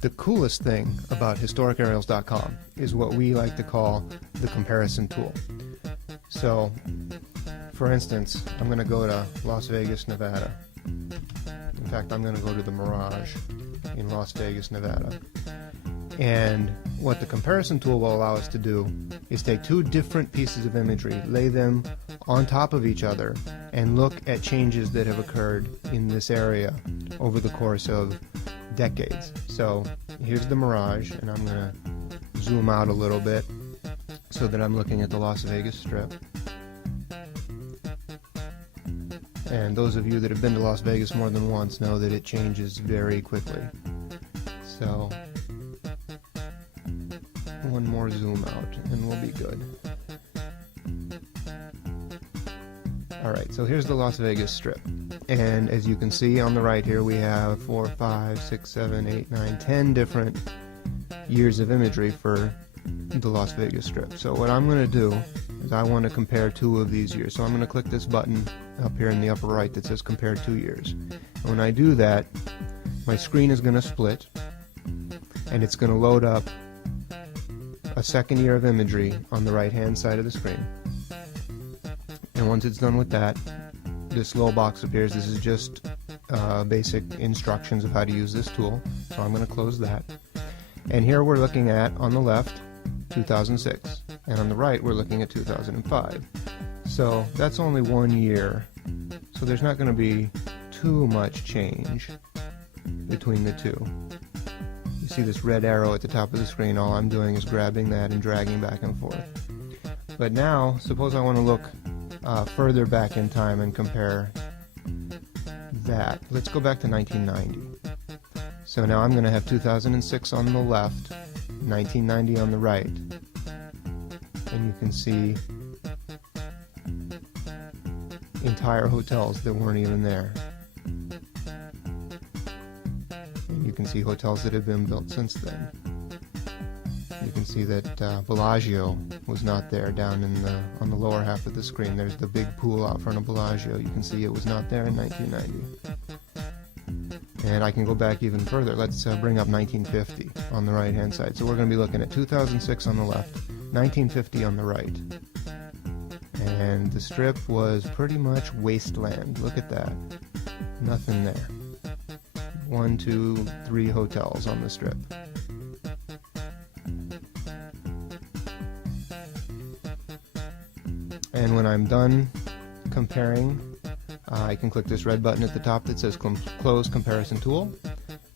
The coolest thing about historicaerials.com is what we like to call the comparison tool. So, for instance, I'm going to go to Las Vegas, Nevada. In fact, I'm going to go to the Mirage in Las Vegas, Nevada. And what the comparison tool will allow us to do is take two different pieces of imagery, lay them on top of each other, and look at changes that have occurred in this area over the course of decades. So here's the Mirage, and I'm going to zoom out a little bit so that I'm looking at the Las Vegas Strip. And those of you that have been to Las Vegas more than once know that it changes very quickly. So one more zoom out and we'll be good. Alright, so here's the Las Vegas Strip. And as you can see on the right here, we have 4, 5, 6, 7, 8, 9, 10 different years of imagery for the Las Vegas Strip. So what I'm going to do is I want to compare two of these years. So I'm going to click this button up here in the upper right that says compare 2 years. And when I do that, my screen is going to split and it's going to load up a second year of imagery on the right hand side of the screen. And once it's done with that, this little box appears. This is just basic instructions of how to use this tool. So I'm going to close that. And here we're looking at, on the left, 2006. And on the right, we're looking at 2005. So that's only 1 year. So there's not going to be too much change between the two. You see this red arrow at the top of the screen. All I'm doing is grabbing that and dragging back and forth. But now, suppose I want to look further back in time and compare that. Let's go back to 1990. So now I'm going to have 2006 on the left, 1990 on the right, and you can see entire hotels that weren't even there. And you can see hotels that have been built since then. You can see that Bellagio was not there down in on the lower half of the screen. There's the big pool out front of Bellagio. You can see it was not there in 1990. And I can go back even further. Let's bring up 1950 on the right hand side. So we're going to be looking at 2006 on the left, 1950 on the right. And the Strip was pretty much wasteland. Look at that. Nothing there. 1, 2, 3 hotels on the Strip. And when I'm done comparing, I can click this red button at the top that says Close Comparison Tool,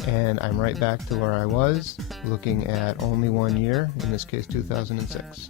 and I'm right back to where I was, looking at only 1 year, in this case 2006.